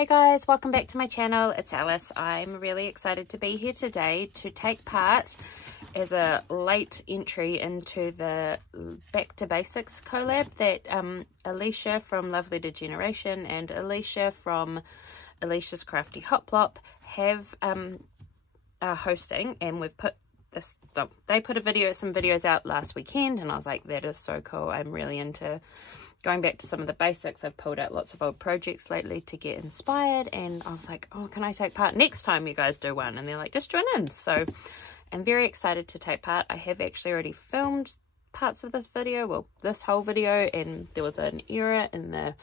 Hey guys, welcome back to my channel. It's Alice. I'm really excited to be here today to take part as a late entry into the Back to Basics collab that Elisha from Lovely Degeneration and Elisha from Elisha's Crafty Hot Plop have are hosting, and we've put this, they put some videos out last weekend, and I was like, that is so cool. I'm really into going back to some of the basics. I've pulled out lots of old projects lately to get inspired, and I was like, oh, can I take part next time you guys do one? And they're like, just join in. So I'm very excited to take part. I have actually already filmed parts of this video, well, this whole video, and there was an error in the,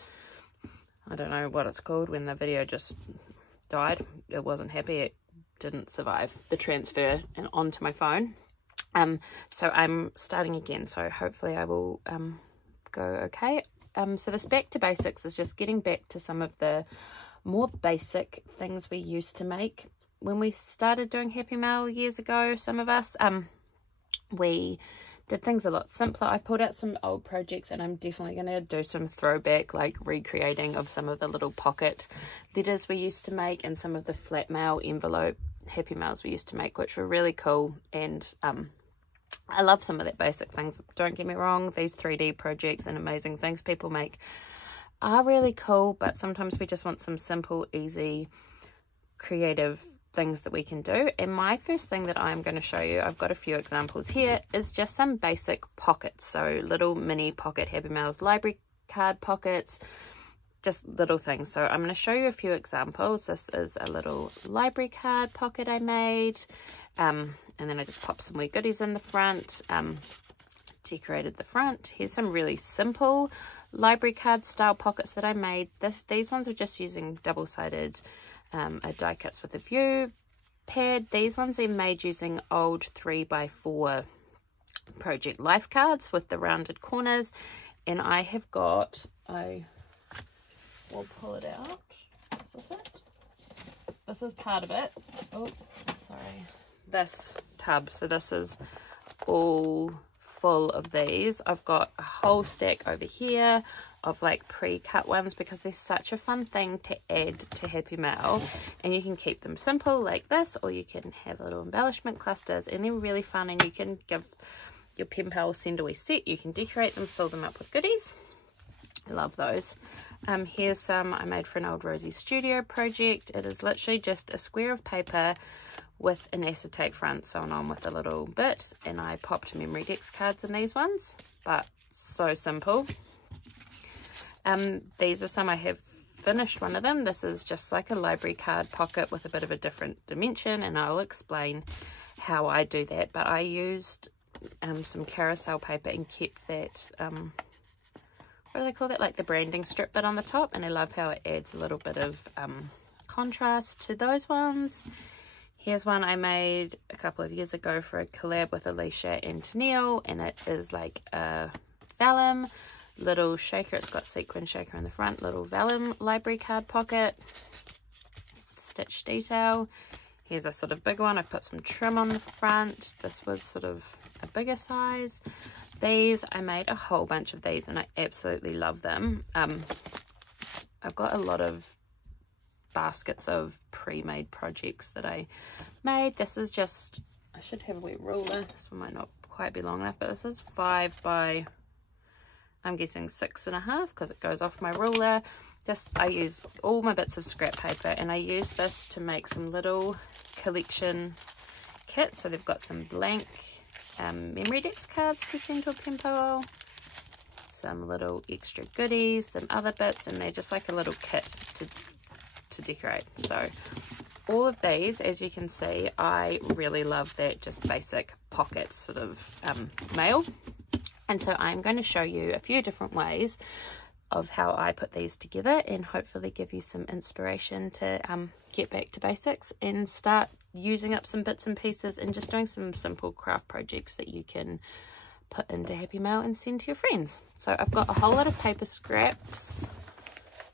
I don't know what it's called, when the video just died. It wasn't happy. It didn't survive the transfer and onto my phone. So I'm starting again, so hopefully I will go okay. So this Back to Basics is just getting back to some of the more basic things we used to make when we started doing Happy Mail years ago. Some of us we did things a lot simpler. I've pulled out some old projects, and I'm definitely going to do some throwback, like recreating of some of the little pocket letters we used to make and some of the flat mail envelope Happy Mails we used to make, which were really cool. And I love some of that basic things. Don't get me wrong, these 3D projects and amazing things people make are really cool, but sometimes we just want some simple, easy, creative things that we can do. And my first thing that I'm going to show you, I've got a few examples here, is just some basic pockets. So little mini pocket Happy Mails, library card pockets, just little things. So I'm going to show you a few examples. This is a little library card pocket I made, and then I just popped some wee goodies in the front, decorated the front. Here's some really simple library card style pockets that I made. These ones are just using double-sided die cuts with a view pad. These ones are made using old 3x4 Project Life cards with the rounded corners, and I have got, I will pull it out. Is this it? This is part of it. Oh, sorry. This tub. So this is all full of these. I've got a whole stack over here of like pre-cut ones, because they're such a fun thing to add to Happy Mail, and you can keep them simple like this, or you can have little embellishment clusters, and they're really fun, and you can give your pen pal send away set. You can decorate them, fill them up with goodies. I love those. Here's some I made for an old Rosie Studio project. It is literally just a square of paper with an acetate front sewn on with a little bit, and I popped memory Dex cards in these ones, but so simple. These are some I have finished one of them. This is just like a library card pocket with a bit of a different dimension, and I'll explain how I do that. But I used some carousel paper and kept that, what do they call that, like the branding strip bit on the top, and I love how it adds a little bit of contrast to those ones. Here's one I made a couple of years ago for a collab with Elisha and Thankyou, and it is like a vellum little shaker. It's got sequin shaker in the front, little vellum library card pocket, stitch detail. Here's a sort of big one. I put some trim on the front. This was sort of a bigger size. These, I made a whole bunch of these, and I absolutely love them. I've got a lot of baskets of pre-made projects that I made. This is just, I should have a wee ruler. This one might not quite be long enough, but this is 5 by, I'm guessing 6.5, because it goes off my ruler. Just, I use all my bits of scrap paper, and I use this to make some little collection kits. So they've got some blank memory Dex cards to send to a pen pal, some little extra goodies, some other bits, and they're just like a little kit to decorate. So all of these, as you can see, I really love that just basic pocket sort of mail. And so I'm going to show you a few different ways of how I put these together, and hopefully give you some inspiration to get back to basics and start using up some bits and pieces and just doing some simple craft projects that you can put into Happy Mail and send to your friends. So I've got a whole lot of paper scraps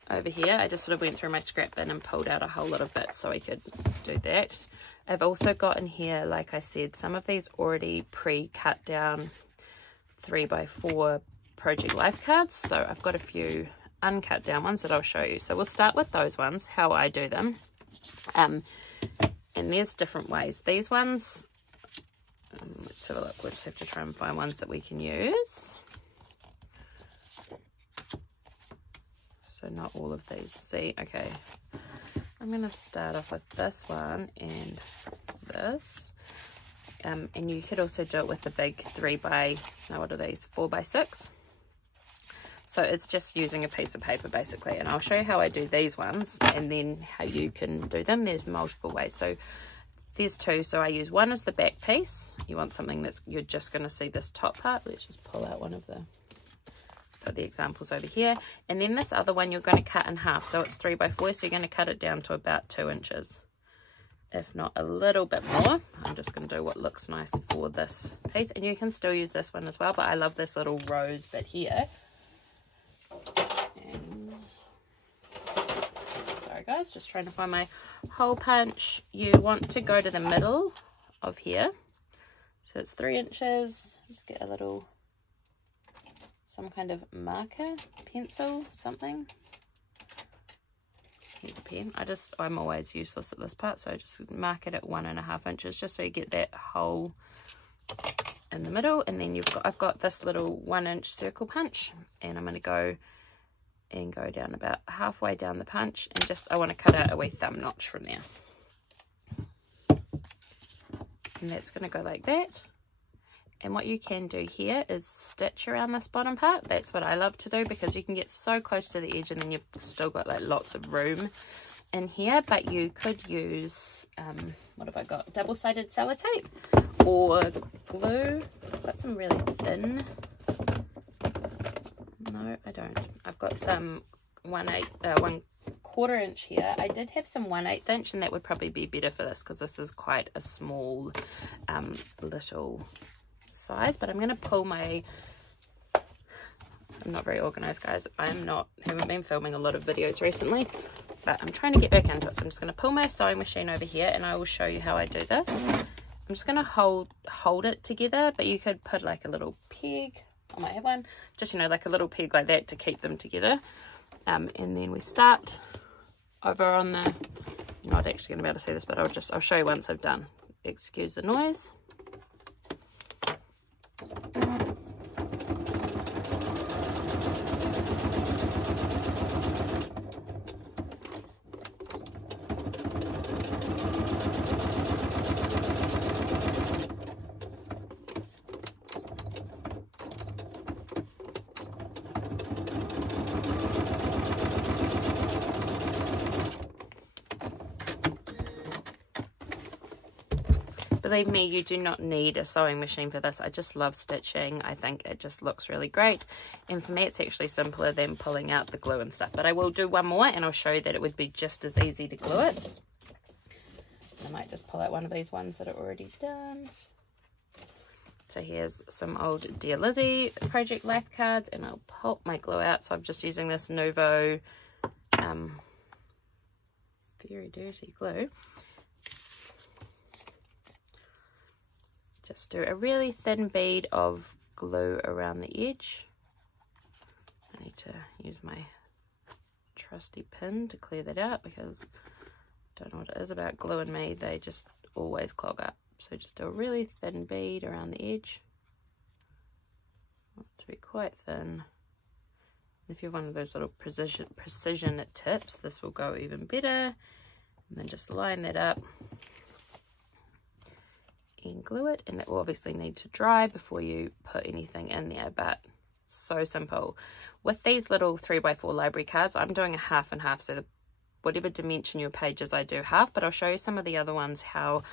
over here. I just sort of went through my scrap bin and pulled out a whole lot of bits so I could do that. I've also got in here, like I said, some of these already pre-cut down 3x4 Project Life cards. So I've got a few uncut down ones that I'll show you. So we'll start with those ones, how I do them. And there's different ways. These ones, let's have a look. We'll just have to try and find ones that we can use. So not all of these. See, okay. I'm going to start off with this one and this. And you could also do it with the big 4x6. So it's just using a piece of paper basically. And I'll show you how I do these ones and then how you can do them. There's multiple ways. So there's two. So I use one as the back piece. You want something that's, you're just going to see this top part. Let's just pull out one of the, put the examples over here. And then this other one you're going to cut in half. So it's 3x4. So you're going to cut it down to about 2 inches. If not a little bit more. I'm just going to do what looks nice for this piece. And you can still use this one as well. But I love this little rose bit here. And sorry guys, just trying to find my hole punch. You want to go to the middle of here. So it's 3 inches. Just get a little, some kind of marker, pencil, something. Here's a pen. I'm always useless at this part, so I just mark it at 1.5 inches just so you get that hole in the middle. And then I've got this little 1-inch circle punch, and I'm going to go down about halfway down the punch, and just I want to cut out a wee thumb notch from there. And that's going to go like that. And what you can do here is stitch around this bottom part. That's what I love to do, because you can get so close to the edge and then you've still got like lots of room in here. But you could use, what have I got? Double-sided sellotape or glue. I've got some really thin. No, I don't. I've got some 1/4 inch here. I did have some 1/8 inch, and that would probably be better for this because this is quite a small little size. But I'm going to pull my, I'm not very organized guys. Haven't been filming a lot of videos recently, but I'm trying to get back into it. So I'm just going to pull my sewing machine over here, and I will show you how I do this. I'm just going to hold it together, but you could put like a little peg. I might have one, just, you know, like a little peg like that to keep them together. And then we start over on the, you're not actually going to be able to see this, but I'll show you once I've done. Excuse the noise. Believe me, you do not need a sewing machine for this. I just love stitching. I think it just looks really great. And for me, it's actually simpler than pulling out the glue and stuff. But I will do one more, and I'll show you that it would be just as easy to glue it. I might just pull out one of these ones that are already done. So here's some old Dear Lizzie Project Life cards, and I'll pop my glue out. So I'm just using this Nuvo very dirty glue. Just do a really thin bead of glue around the edge. I need to use my trusty pin to clear that out, because I don't know what it is about glue and me, they just always clog up. So just do a really thin bead around the edge. Want it to be quite thin. If you have one of those little precision tips, this will go even better. And then just line that up and glue it, and it will obviously need to dry before you put anything in there, but so simple. With these little 3x4 library cards, I'm doing a half and half, so whatever dimension your pages, I do half, but I'll show you some of the other ones how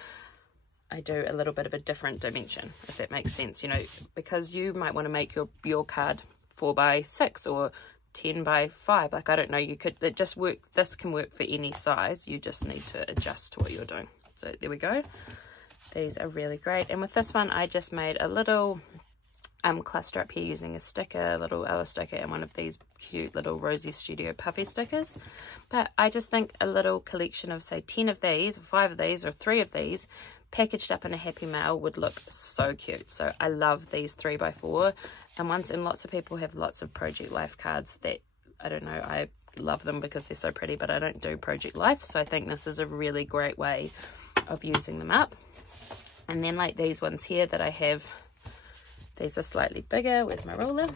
I do a little bit of a different dimension, if that makes sense, you know, because you might want to make your card 4x6 or 10x5, like I don't know, you could, it just work, this can work for any size, you just need to adjust to what you're doing. So there we go. These are really great. And with this one, I just made a little cluster up here using a sticker, a little Ella sticker, and one of these cute little Rosie Studio puffy stickers. But I just think a little collection of, say, 10 of these, or 5 of these, or 3 of these, packaged up in a Happy Mail would look so cute. So I love these 3x4 and ones, and lots of people have lots of Project Life cards that I don't know, I love them because they're so pretty, but I don't do Project Life, so I think this is a really great way of using them up. And then like these ones here that I have, these are slightly bigger. Where's my ruler?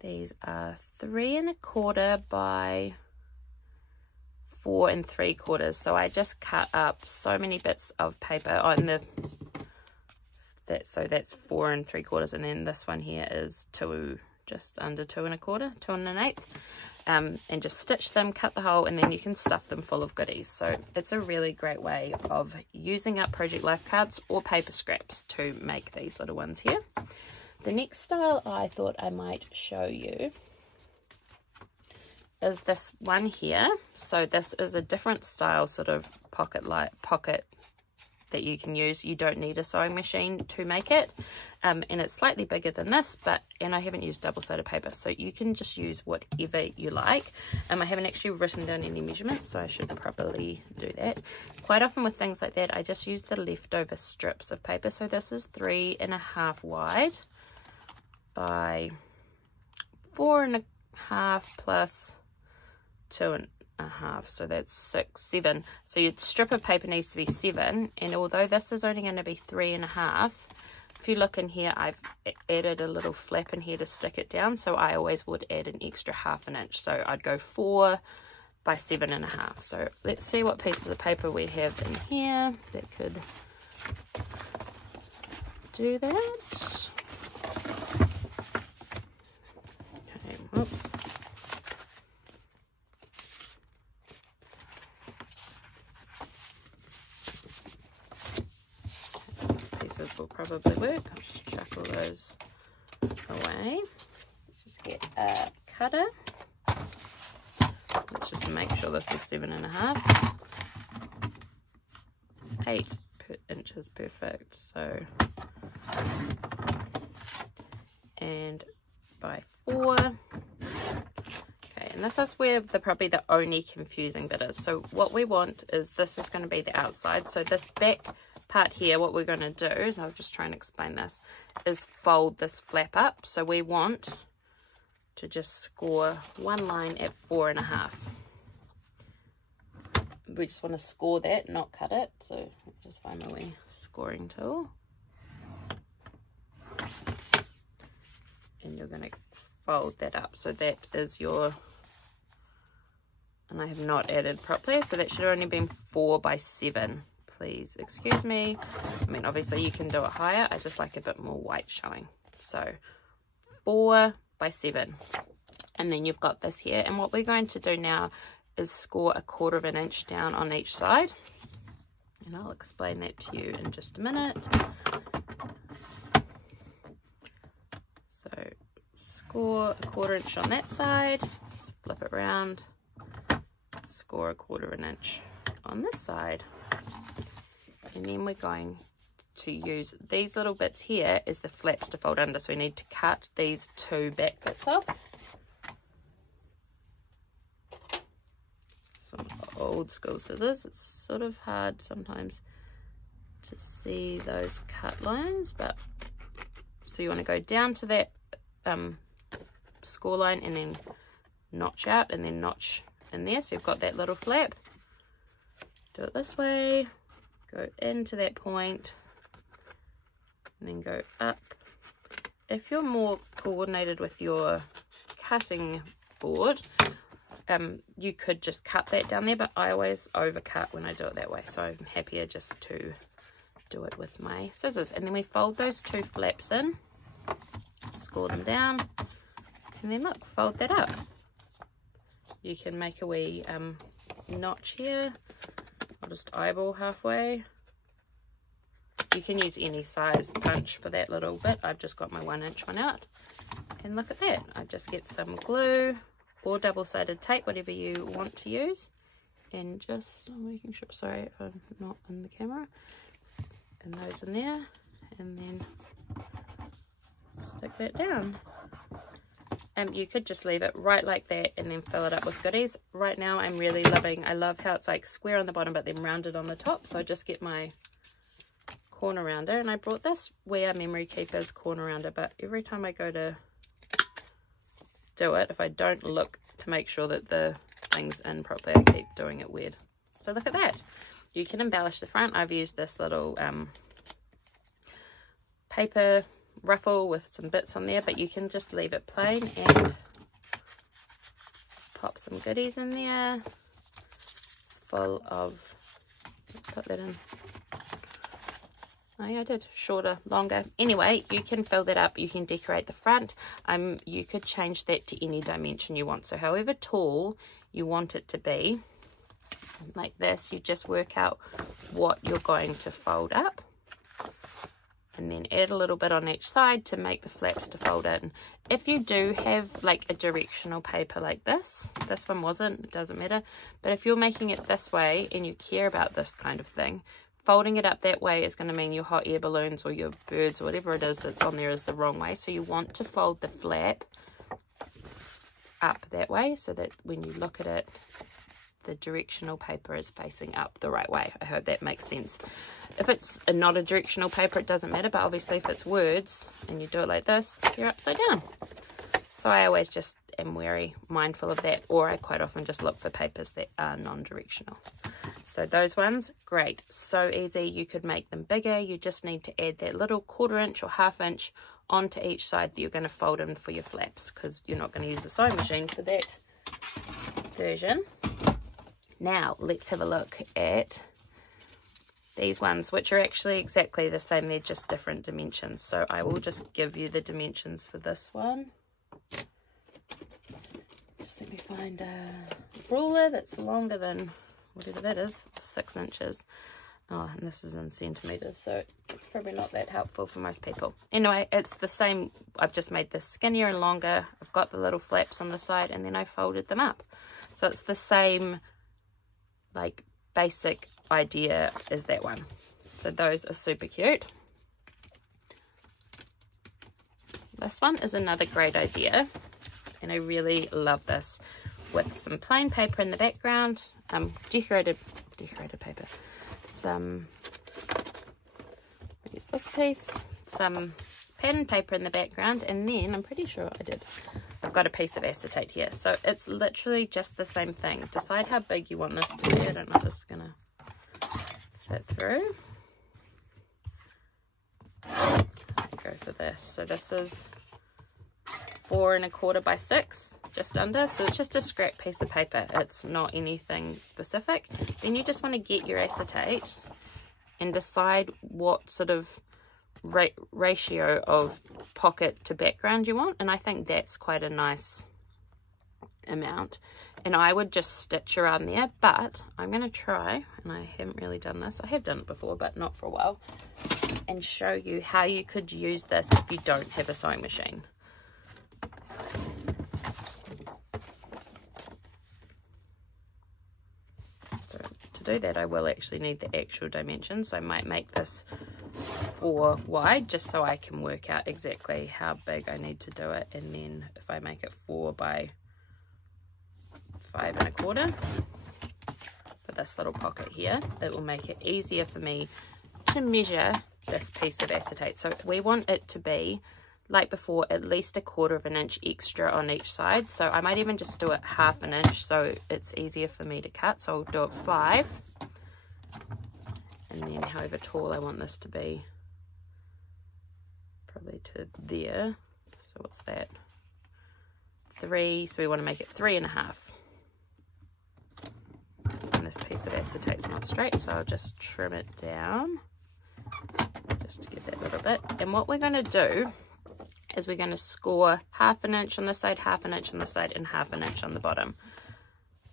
These are 3 1/4 by 4 3/4. So I just cut up so many bits of paper on so that's 4 3/4, and then this one here is just under 2 1/4, 2 1/8. And just stitch them, cut the hole, and then you can stuff them full of goodies. So it's a really great way of using up Project Life cards or paper scraps to make these little ones here. The next style I thought I might show you is this one here. So this is a different style sort of pocket that you can use. You don't need a sewing machine to make it, and it's slightly bigger than this, and I haven't used double-sided paper, so you can just use whatever you like. I haven't actually written down any measurements, so I should probably do that. Quite often with things like that, I just use the leftover strips of paper. So this is 3 1/2 wide by 4 1/2 plus 2 1/2, so that's 6, 7. So your strip of paper needs to be 7, and although this is only going to be 3 1/2, if you look in here, I've added a little flap in here to stick it down, so I always would add an extra 1/2 inch. So I'd go 4 by 7 1/2. So let's see what pieces of paper we have in here that could do that. Okay, whoops. Will probably work. I'll just chuck all those away. Let's just get a cutter. Let's just make sure this is 7 1/2. 8 inches, perfect. So, and by 4. Okay, and this is where probably the only confusing bit is. So what we want is, this is going to be the outside. So this back part here, what we're going to do is, I'll just try and explain this, is fold this flap up. So we want to just score one line at 4 1/2. We just want to score that, not cut it. So I'll just find my wee scoring tool, and you're going to fold that up. So that is your, and I have not added properly, so that should have only been 4 by 7. Please excuse me. I mean, obviously you can do it higher. I just like a bit more weight showing. So 4 by 7. And then you've got this here. And what we're going to do now is score 1/4 inch down on each side. And I'll explain that to you in just a minute. So score 1/4 inch on that side. Just flip it around. Score 1/4 inch on this side. And then we're going to use these little bits here as the flaps to fold under. So we need to cut these 2 back bits off. Some old school scissors. It's sort of hard sometimes to see those cut lines, but so you want to go down to that score line and then notch out and then notch in there. So you've got that little flap. Do it this way. Go into that point and then go up. If you're more coordinated with your cutting board, you could just cut that down there, but I always overcut when I do it that way, so I'm happier just to do it with my scissors. And then we fold those 2 flaps in, score them down, and then look, fold that up. You can make a wee notch here. I'll just eyeball halfway. You can use any size punch for that little bit. I've just got my 1 inch one out. And look at that. I just get some glue or double-sided tape, whatever you want to use. And just making sure, sorry if I'm not in the camera. And those in there. And then stick that down. You could just leave it right like that and then fill it up with goodies. Right now I'm really loving, I love how it's like square on the bottom but then rounded on the top. So I just get my corner rounder, and I brought this We Are Memory Keepers corner rounder, but every time I go to do it, if I don't look to make sure that the thing's in properly, I keep doing it weird. So look at that. You can embellish the front. I've used this little paper ruffle with some bits on there, but you can just leave it plain and pop some goodies in there full of, let's put that in. Oh yeah, I did. Shorter, longer. Anyway, you can fill that up. You can decorate the front. You could change that to any dimension you want. So however tall you want it to be, like this, you just work out what you're going to fold up. And then add a little bit on each side to make the flaps to fold in. If you do have like a directional paper like this one wasn't, it doesn't matter. But if you're making it this way and you care about this kind of thing, folding it up that way is going to mean your hot air balloons or your birds or whatever it is that's on there is the wrong way. So you want to fold the flap up that way so that when you look at it, the directional paper is facing up the right way. I hope that makes sense. If it's not a directional paper, it doesn't matter, but obviously if it's words and you do it like this, you're upside down. So I always just am very mindful of that, or I quite often just look for papers that are non-directional. So those ones, great. So easy. You could make them bigger. You just need to add that little 1/4 inch or 1/2 inch onto each side that you're going to fold in for your flaps, because you're not going to use the sewing machine for that version. Now let's have a look at these ones, which are actually exactly the same. They're just different dimensions. So I will just give you the dimensions for this one. Just let me find a ruler that's longer than whatever that is, 6 inches. Oh, and this is in centimeters, so it's probably not that helpful for most people. Anyway, it's the same. I've just made this skinnier and longer. I've got the little flaps on the side, and then I folded them up. So it's the same like basic idea as that one. So those are super cute. This one is another great idea, and I really love this, with some plain paper in the background, decorated paper, some, use this piece, some pattern paper in the background, and then I'm pretty sure I've got a piece of acetate here. So it's literally just the same thing. Decide how big you want this to be. I don't know if this is gonna fit through. Go for this. So this is 4 1/4 by 6, just under. So it's just a scrap piece of paper. It's not anything specific. Then you just want to get your acetate and decide what sort of ratio of pocket to background you want, and I think that's quite a nice amount, and I would just stitch around there. But I'm going to try, and I haven't really done this, I have done it before but not for a while, and show you how you could use this if you don't have a sewing machine. So to do that I will actually need the actual dimensions. So I might make this 4 wide just so I can work out exactly how big I need to do it, and then if I make it 4 by 5 1/4 for this little pocket here, it will make it easier for me to measure this piece of acetate. So we want it to be, like before, at least 1/4 inch extra on each side. So I might even just do it 1/2 inch so it's easier for me to cut. So I'll do it 5, and then however tall I want this to be, probably to there. So what's that? 3. So we want to make it 3 1/2. And this piece of acetate's not straight, so I'll just trim it down just to get that little bit. And what we're going to do is we're going to score 1/2 inch on this side, 1/2 inch on this side, and 1/2 inch on the bottom.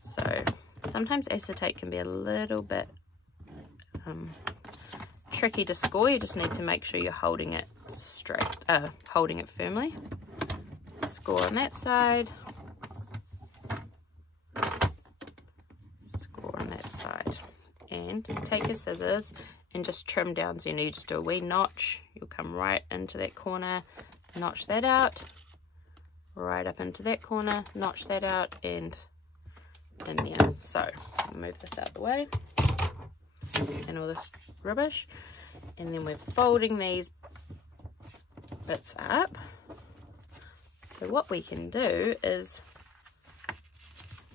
So sometimes acetate can be a little bit tricky to score. You just need to make sure you're holding it straight, holding it firmly. Score on that side, score on that side, and take your scissors and just trim down. So you just do a wee notch. You'll come right into that corner, notch that out, right up into that corner, notch that out, and in there. So I'll move this out of the way and all this rubbish, and then we're folding these bits up So what we can do is,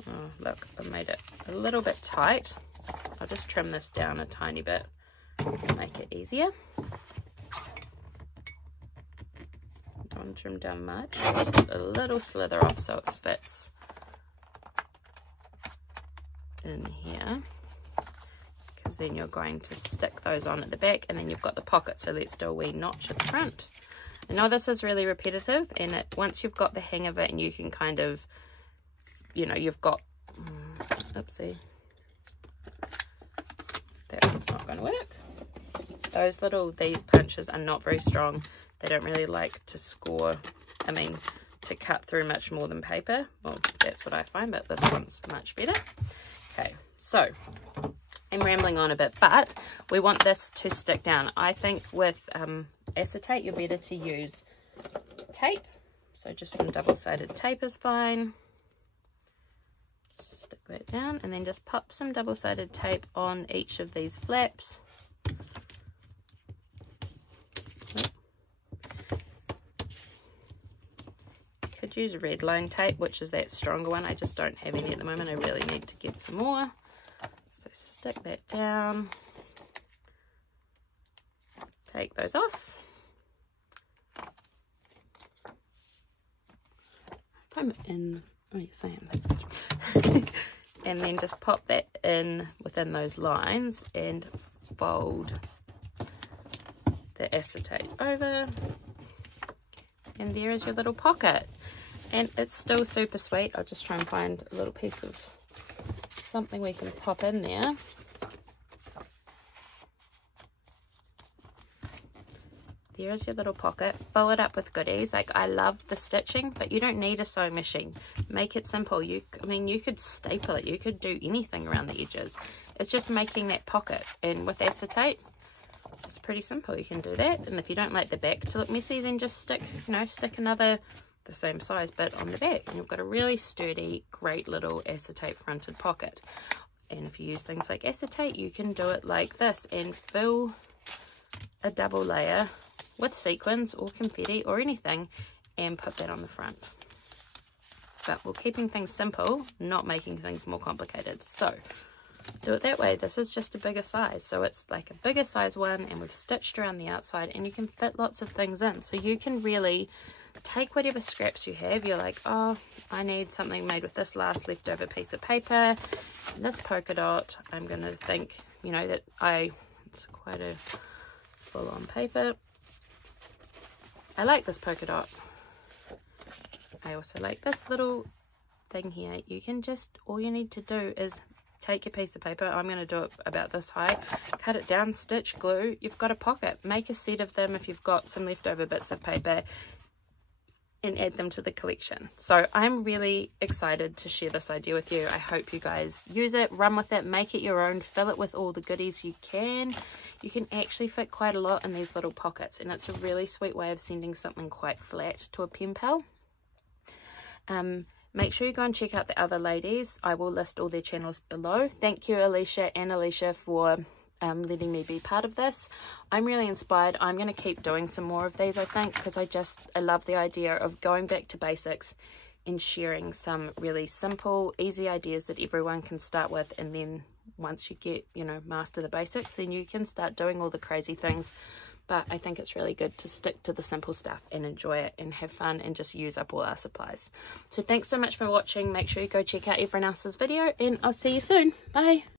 oh look, I made it a little bit tight. I'll just trim this down a tiny bit, make it easier. Don't trim down much, just a little slither off so it fits in here, because then you're going to stick those on at the back, and then you've got the pocket. So let's do a wee notch at the front. I know this is really repetitive, and once you've got the hang of it and you can kind of, you know, you've got, oopsie, that one's not going to work. These punches are not very strong. They don't really like to score, to cut through much more than paper. Well, that's what I find, but this one's much better. Okay, so I'm rambling on a bit, but we want this to stick down. I think with acetate, you're better to use tape. So just some double-sided tape is fine. Stick that down, and then just pop some double-sided tape on each of these flaps. Could use red line tape, which is that stronger one. I just don't have any at the moment. I really need to get some more. So stick that down. Take those off. I'm in. Oh yes, I am. That's good. And then just pop that in within those lines and fold the acetate over. And there is your little pocket. And it's still super sweet. I'll just try and find a little piece of something we can pop in there. There's your little pocket. Fill it up with goodies. Like, I love the stitching, but you don't need a sewing machine. Make it simple. You could staple it. You could do anything around the edges. It's just making that pocket. And with acetate, it's pretty simple. You can do that. And if you don't like the back to look messy, then just stick another the same size but on the back, and you've got a really sturdy, great little acetate fronted pocket. And if you use things like acetate, you can do it like this and fill a double layer with sequins or confetti or anything and put that on the front. But we're keeping things simple, not making things more complicated. So do it that way. This is just a bigger size, so it's like a bigger size one, and we've stitched around the outside, and you can fit lots of things in. So you can really take whatever scraps you have. You're like, oh, I need something made with this last leftover piece of paper and this polka dot. I'm going to think, that it's quite a full-on paper. I like this polka dot. I also like this little thing here. You can just, all you need to do is take your piece of paper. I'm going to do it about this high. Cut it down, stitch, glue. You've got a pocket. Make a set of them if you've got some leftover bits of paper, and add them to the collection. So I'm really excited to share this idea with you. I hope you guys use it, run with it, make it your own, fill it with all the goodies you can. You can actually fit quite a lot in these little pockets, and it's a really sweet way of sending something quite flat to a pen pal. Make sure you go and check out the other ladies. I will list all their channels below. Thank you, Elisha and Alisha, for letting me be part of this. I'm really inspired. I'm going to keep doing some more of these, I think, because I love the idea of going back to basics and sharing some really simple, easy ideas that everyone can start with. And then once you get, master the basics, then you can start doing all the crazy things. But I think it's really good to stick to the simple stuff and enjoy it and have fun and just use up all our supplies. So thanks so much for watching. Make sure you go check out everyone else's video, and I'll see you soon. Bye.